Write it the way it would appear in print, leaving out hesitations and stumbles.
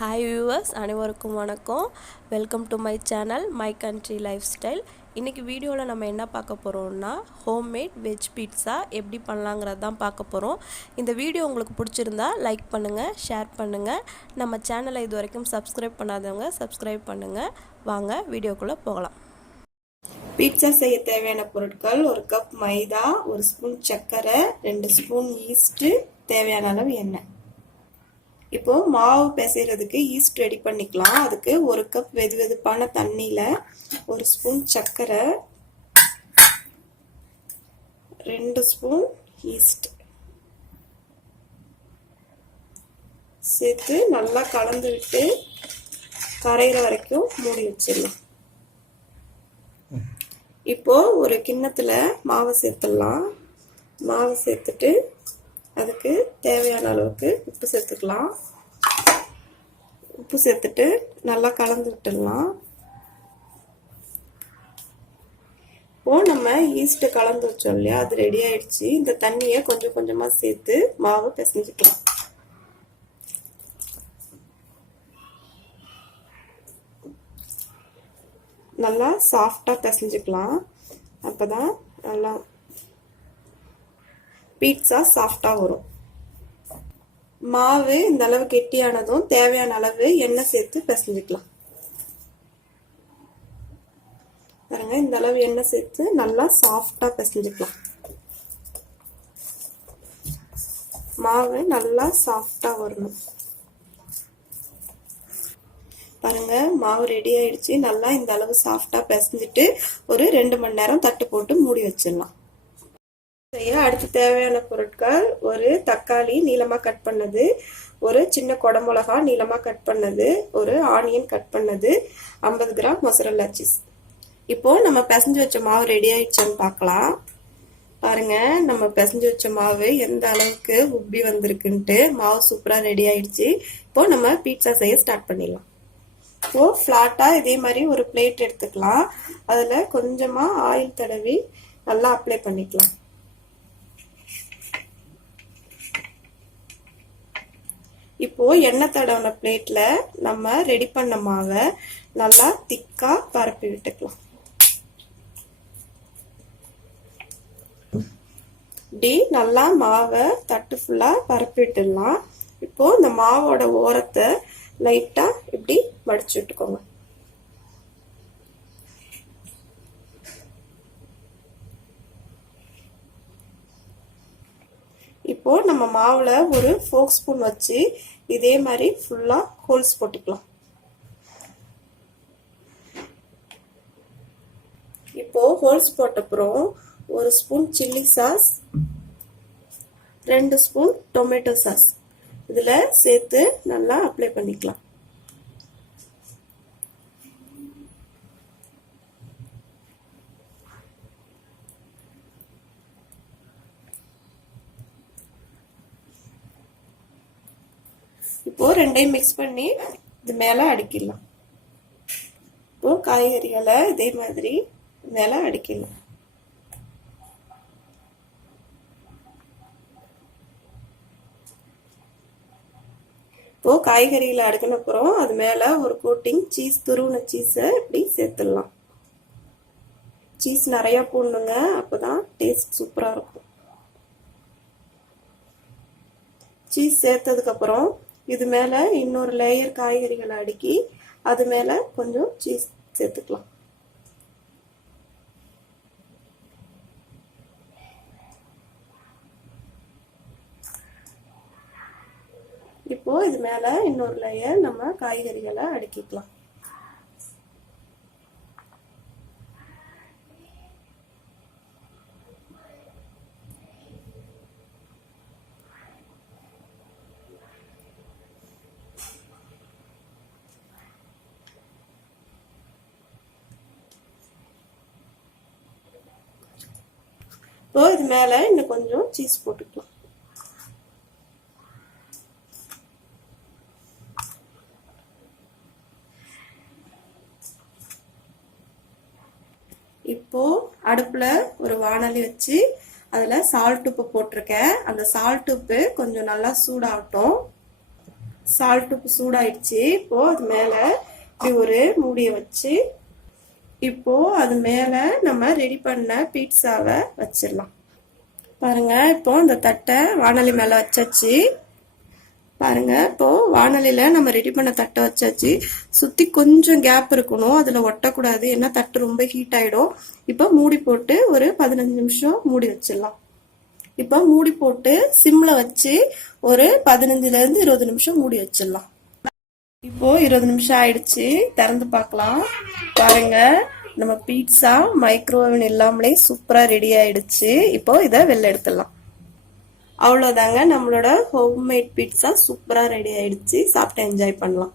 Hi viewers, அனைவருக்கும் வணக்கம். Welcome to my channel my country life style. இன்றைக்கி வீடியோவில் நம்ம என்ன பார்க்க போகிறோம்னா ஹோம்மேட் வெஜ் பீட்ஸா எப்படி பண்ணலாங்கிறது தான் பார்க்க போகிறோம். இந்த வீடியோ உங்களுக்கு பிடிச்சிருந்தா லைக் பண்ணுங்கள், ஷேர் பண்ணுங்கள். நம்ம சேனலை இது வரைக்கும் சப்ஸ்கிரைப் பண்ணாதவங்க சப்ஸ்கிரைப் பண்ணுங்கள். வாங்க வீடியோக்குள்ளே போகலாம். பீட்சா செய்ய தேவையான பொருட்கள்: ஒரு கப் மைதா, ஒரு ஸ்பூன் சர்க்கரை, 2 ஸ்பூன் ஈஸ்ட்டு, தேவையான அளவு எண்ணெய். இப்போ மாவு பிசைறதுக்கு ஈஸ்ட் ரெடி பண்ணிக்கலாம். அதுக்கு ஒரு கப் வெதுவெதுப்பான தண்ணியில ஒரு ஸ்பூன் சர்க்கரை, 2 ஸ்பூன் ஈஸ்ட் சேர்த்து நல்லா கலந்து விட்டு கரையிற வரைக்கும் மூடி வச்சிடலாம். இப்போ ஒரு கிண்ணத்துல மாவை சேர்த்துடலாம். மாவு சேர்த்துட்டு அதுக்கு தேவையான அளவுக்கு உப்பு சேர்த்துக்கலாம். உப்பு சேர்த்துட்டு நல்லா கலந்து விட்டுடலாம். இப்போ நம்ம ஈஸ்ட் கலந்து வச்சோம் இல்லையா, அது ரெடி ஆயிடுச்சு. இந்த தண்ணியை கொஞ்சம் கொஞ்சமா சேர்த்து மாவு பிசைஞ்சுக்கலாம். நல்லா சாஃப்டா பிசைஞ்சுக்கலாம். அப்பதான் நல்லா பீட்சா சாஃப்டா வரும். மாவு இந்த அளவு கெட்டியானதும் தேவையான அளவு எண்ணெய் சேர்த்து பிசைஞ்சுக்கலாம். பாருங்க, இந்த அளவு எண்ணெய் சேர்த்து நல்லா சாஃப்டா பிசைஞ்சுக்கலாம். மாவு நல்லா சாஃப்டா வரணும். பாருங்க, மாவு ரெடி ஆயிடுச்சு. நல்லா இந்த அளவு சாஃப்டா பிசைஞ்சிட்டு ஒரு 2 மணி நேரம் தட்டு போட்டு மூடி வச்சிடலாம். அடுத்து தேவையான பொருட்கள்: ஒரு தக்காளி நீளமா கட் பண்ணது, ஒரு சின்ன குடமிளகா நீளமா கட் பண்ணது, ஒரு ஆனியன் கட் பண்ணது, 50 கிராம் மொசரல்லா சீஸ். இப்போ நம்ம பிசைஞ்சு வச்ச மாவு ரெடி ஆயிடுச்சுன்னு பார்க்கலாம். பாருங்க, நம்ம பிசைஞ்சு வச்ச மாவு எந்த அளவுக்கு உப்பி வந்திருக்குன்ட்டு. மாவு சூப்பரா ரெடி ஆயிடுச்சு. இப்போ நம்ம பீட்சா செய்ய ஸ்டார்ட் பண்ணிடலாம். இப்போ ஃபிளாட்டா இதே மாதிரி ஒரு பிளேட் எடுத்துக்கலாம். அதுல கொஞ்சமா ஆயில் தடவி நல்லா அப்ளை பண்ணிக்கலாம். இப்போ எண்ணெய் தடவின பிளேட்ல நம்ம ரெடி பண்ண மாவை நல்லா திக்கா பரப்பி விட்டுக்கலாம். இப்படி நல்லா மாவை தட்டு ஃபுல்லா பரப்பி விட்டுடலாம். இப்போ இந்த மாவோட ஓரத்தை லைட்டா இப்படி மடிச்சு விட்டுக்கோங்க. இப்போ நம்ம மாவுல ஒரு ஃபோக் ஸ்பூன் வச்சு இதே மாதிரி ஃபுல்லா ஹோல்ஸ் போட்டுக்கலாம். இப்போ ஹோல்ஸ் போட்டப்புறம் ஒரு spoon chilli sauce, 2 spoon tomato sauce இதுல சேர்த்து நல்லா அப்ளை பண்ணிக்கலாம். இப்போ ரெண்டையும் மிக்ஸ் பண்ணி இது மேல அடிக்கலாம். இப்போ காய்கறிகளை இதே மாதிரி மேல அடிக்கலாம். இப்போ காய்கறிகளை அடுக்கின அப்புறம் அது மேல ஒரு கோட்டிங் சீஸ், துருவின சீஸை இப்படி சேர்த்துடலாம். சீஸ் நிறைய போடணுங்க, அப்பதான் டேஸ்ட் சூப்பரா இருக்கும். சீஸ் சேர்த்ததுக்கு அப்புறம் இது மேல இன்னொரு லேயர் காய்கறிகளை அடுக்கி அது மேல கொஞ்சம் சீஸ் சேர்த்துக்கலாம். இப்போ இது மேல இன்னொரு லேயர் நம்ம காய்கறிகளை அடுக்கிக்கலாம். இப்போ இது மேல இன்னும் கொஞ்சம் சீஸ் போட்டுக்கலாம். இப்போ அடுப்புல ஒரு வாணலி வச்சு அதுல சால்ட் உப்பு போட்டிருக்கேன். அந்த சால்ட் உப்பு கொஞ்சம் நல்லா சூடாகட்டும். சால்ட் உப்பு சூடாயிடுச்சு. இப்போ அது மேல இப்படி ஒரு மூடியை வச்சு இப்போ அது மேல நம்ம ரெடி பண்ண பீட்சாவை வச்சிடலாம். பாருங்க, இப்போ இந்த தட்டை வாணலி மேல வச்சாச்சு. பாருங்க, இப்போ வாணலியில நம்ம ரெடி பண்ண தட்டை வச்சாச்சு. சுத்தி கொஞ்சம் கேப் இருக்கணும், அதுல ஒட்டக்கூடாது, ஏன்னா தட்டு ரொம்ப ஹீட் ஆயிடும். இப்போ மூடி போட்டு ஒரு 15 நிமிஷம் மூடி வச்சிடலாம். இப்போ மூடி போட்டு சிம்ல வச்சு ஒரு 15ல இருந்து 20 நிமிஷம் மூடி வச்சிடலாம். இப்போ 20 நிமிஷம் ஆயிடுச்சு, திறந்து பார்க்கலாம். பாருங்க, நம்ம பீட்சா மைக்ரோவேவன் இல்லாமலே சூப்பரா ரெடி ஆயிடுச்சு. இப்போ இதை வெளில எடுத்துடலாம். அவ்வளோதாங்க, நம்மளோட ஹோம்மேட் பீட்சா சூப்பரா ரெடி ஆயிடுச்சு. சாப்பிட்டு என்ஜாய் பண்ணலாம்.